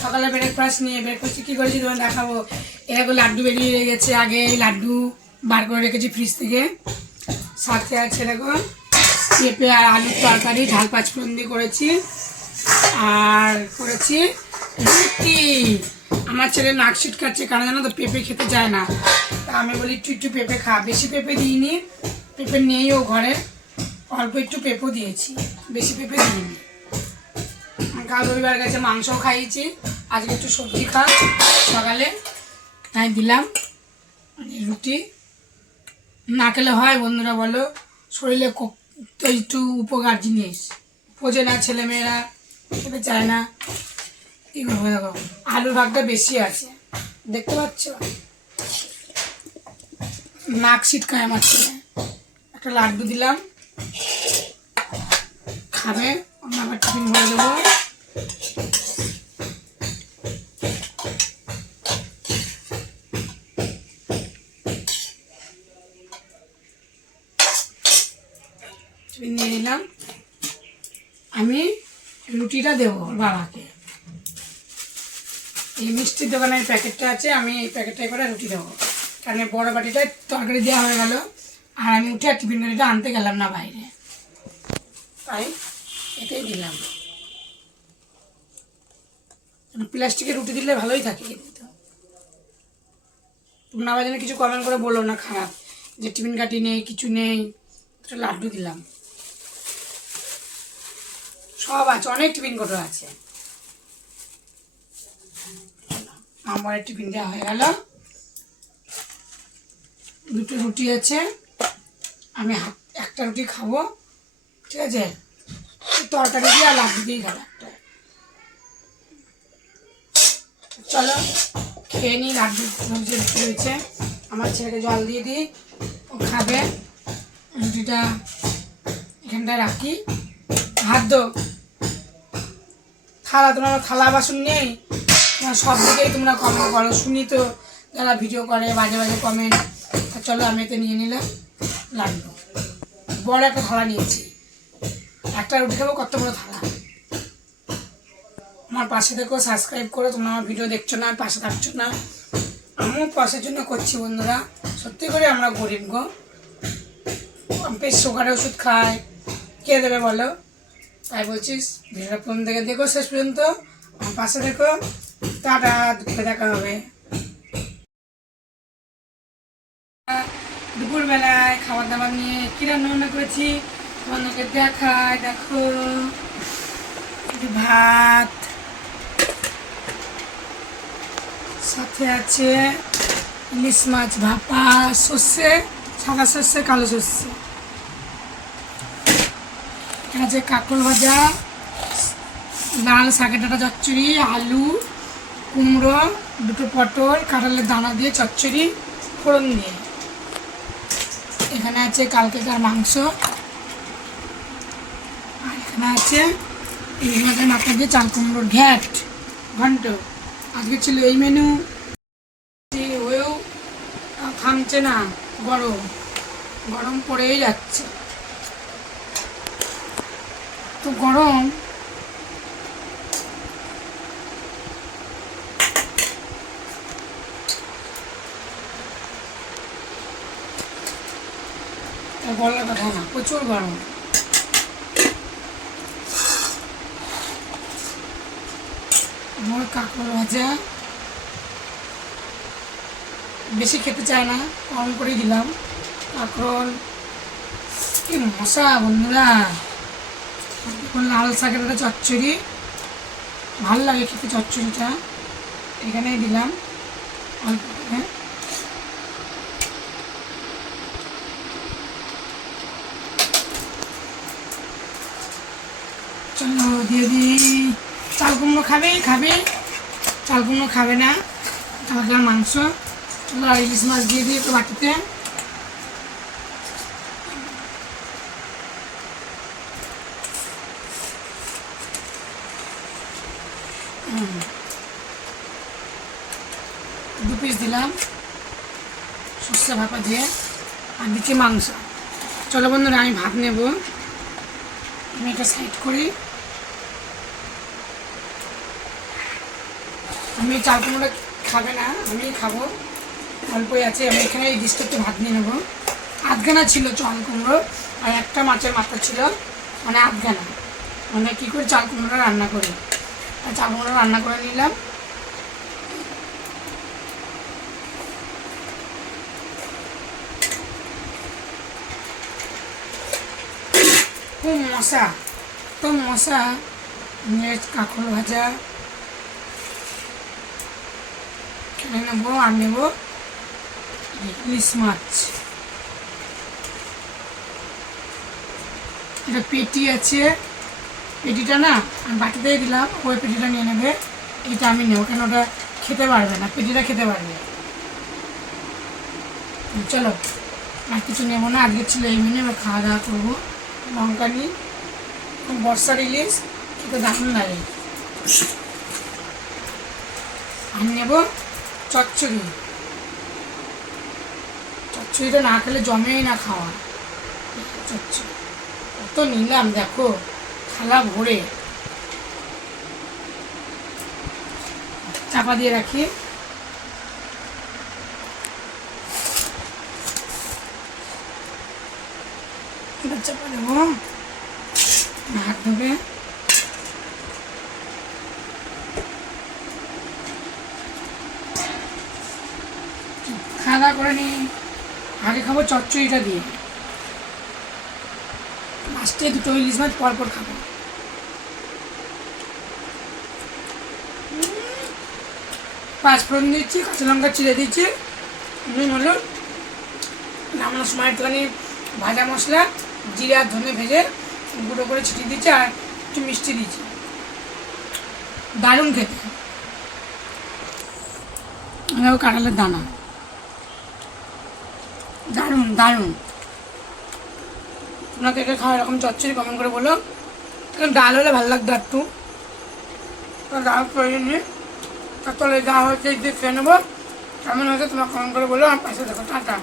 সকালে ব্রেকফাস্ট নিয়ে ব্রেকফাস্টে কী করেছি তোমার দেখাবো। এরকম লাড্ডু বেরিয়ে গেছে, আগে এই লাড্ডু বার করে রেখেছি ফ্রিজ থেকে। সাথে আছে এরকম পেঁপে আর আলুর তরকারি ঝাল পাঁচফোড়ন দিয়ে করেছি। আর করেছি রুটি। আমার ছেলে নাক ছিটকাচ্ছে, কারণ জানো তো পেঁপে খেতে চায় না। তা আমি বলি একটু একটু পেঁপে খা। বেশি পেঁপে দিইনি, পেঁপে নেই ও ঘরে, অল্প একটু পেঁপে দিয়েছি, বেশি পেঁপে দিইনি। কাল রবিবার গেছে, মাংসও খাইয়েছি, আজকে একটু সবজি খা সকালে, তাই দিলাম। রুটি না খেলে হয় বন্ধুরা বলো, শরীরে তো একটু উপকার জিনিস, বোঝে না ছেলেমেয়েরা, খেতে চায় না, কী করবো। দেখো আলুর ভাগটা বেশি আছে, দেখতে পাচ্ছ, নাক ছিটকায় আমার ছেলে। একটা লাড্ডু দিলাম, খাবে, আমি আবার টিফিন ভরে দেবো। নিয়ে নিলাম। আমি রুটিটা দেবো বাবাকে। এই মিষ্টির দোকানের প্যাকেটটা আছে, আমি এই প্যাকেটটাই করে রুটি দেবো, কারণ বড় বাটিটায় তরকারি দেওয়া হয়ে গেল, আর আমি উঠে আর টিফিন গাড়িটা আনতে গেলাম না বাইরে, তাই এটাই দিলাম। প্লাস্টিকের রুটি দিলে ভালোই থাকে, কিন্তু তোমরা আবার যেন কিছু কমেন্ট করে বলো না খারাপ, যে টিফিন কাটি নেই, কিছু নেই। একটা লাড্ডু দিলাম, সব আছে, অনেক টিফিন কটো আছে। আমার টিফিন দেওয়া হয়ে গেল, দুটো রুটি আছে, আমি একটা রুটি খাবো, ঠিক আছে, তরকারি দিয়ে আর লাড্ডু দিয়েই খাবো একটা। চলো খেয়ে নিই, লাড্ডু রুটি রয়েছে, আমার ছেলেকে জল দিয়ে দিই, ও খাবে। রুটিটা এখানটায় রাখি, হাত দো, থালা, তোমার থালা বাসন নেই, সব দিকেই তোমরা কমেন্ট করো, শুনি তো যারা ভিডিও করে বাজে বাজে কমেন্ট। চলো আমি এতে নিয়ে নিলাম লাড্ডু, বড় একটা থালা নিয়েছি, একটা রুটি খাবো, কত বড় থালা। আমার পাশে থেকেও সাবস্ক্রাইব করো, তোমরা আমার ভিডিও দেখছো না, পাশে থাকছো না, আমিও পাশের জন্য করছি বন্ধুরা। সত্যি করে আমরা গরিব গো, বেশ সুগারের ওষুধ খাই, কে দেবে বলো, তাই বলছিস ভিডিওটা প্রথম থেকে দেখো শেষ পর্যন্ত, আমার পাশে দেখো। টাটা, দুপুরে দেখা হবে। দুপুরবেলায় খাবার দাবার নিয়ে কী রান্না করেছি তোমাদেরকে দেখায়, দেখো ভাত, সাথে আছে ইলিশ মাছ ভাপা, সর্ষে, সাদা সর্ষে, কালো সর্ষে, এখানে আছে কাঁকড় ভাজা, লাল শাকের ডাঁটা চচ্চড়ি, আলু, কুমড়ো, দুটো পটল, কাঁঠালের দানা দিয়ে চচ্চড়ি ফোড়ন দিয়ে। এখানে আছে কালকেকার মাংস, আর এখানে আছে ইলিশ মাছের মাথা দিয়ে চাল কুমড়োর ঘন্ট। আজকে ছিল এই মেনু, হয়েও থামছে না, গরম গরম পড়েই যাচ্ছে, তো গরম। বলার কথা না, প্রচুর গরম। আমার কাঁকড় ভাজা বেশি খেতে চায় না, কম করে দিলাম। কাঁকড় কি মশা বন্ধুরা, লাল শাকের একটা চচ্চড়ি, ভাল লাগে খেতে চচ্চড়িটা, এখানেই দিলাম অল্প করে। চলো দিয়ে দিই, চাল কুমড়ো খাবে, চাল কুমড়ো খাবে না, তাহলে মাংস। চলো আর ইলিশ মাছ দিয়ে দিই একটু বাটিতে। দু পিস দিলাম সর্ষে ভাপা দিয়ে, আর দিচ্ছি মাংস। চলো বন্ধুরা আমি ভাত নেব, আমি এটা সাইড করি। আমি চাল কুমড়োটা খাবে না, আমি খাবো, অল্পই আছে। আমি এখানে এই ডিশটা একটু ভাত নিয়ে নেবো। আধখানা ছিল চাল কুমড়ো আর একটা মাছের মাথা ছিল, মানে আধখানা। মানে কী করে চাল কুমড়োটা রান্না করি, আর চাল কুমড়োটা রান্না করে নিলাম। খুব মশা, তো মশা। কাঁকড় ভাজা খেয়ে নেবো। আর নেবো ইলিশ মাছ, এটা পেটি আছে, পেটিটা না আমি বাটিতেই দিলাম, ওই পেটিটা নিয়ে নেবে। এটা আমি নেবো, কেন ওটা খেতে পারবে না, পেটিটা খেতে পারবে। চলো আর কিছু নেবো না, আজকে ছিল এই মেনে এবার খাওয়া দাওয়া করবো। লঙ্কা নিই, বর্ষার ইলিশ খেতে দারুণ লাগে। আর নেবো চচ্চড়ি, চচ্চড়িটা না খেলে জমেই না খাওয়া। চচ্চড়ি কত নিলাম দেখো, থালা ভরে। চাপা দিয়ে রাখি। চাপা দেবো, হাত ধোবে। খাওয়া দাওয়া করে নিই, আগে খাবো চচ্চড়িটা দিয়ে, লাস্টে দুটো ইলিশ মাছ পরপর খাবো। পাঁচফোড়ন দিচ্ছি, কাঁচা লঙ্কা চিড়ে দিচ্ছি, নুন হলুদ, নামানোর সময় একটুখানি ভাজা মশলা জিরে আর ধনে ভেজে গুঁড়ো করে ছিটিয়ে দিচ্ছি, আর একটু মিষ্টি দিচ্ছি। দারুণ খেতে। কাঁঠালের দানা দারুণ দারুণ। তোমরা কে কে খাও এরকম চচ্চড়ি, কমেন্ট করে বলো। ডাল হলে ভালো লাগতো একটু, ডাল প্রয়োজন নেই। তার তলে যা হয়েছে দিয়ে খেয়ে নেবো। কেমন হয়েছে তোমরা কমেন্ট করে বলো। আমার পাশে দেখো, টাটা।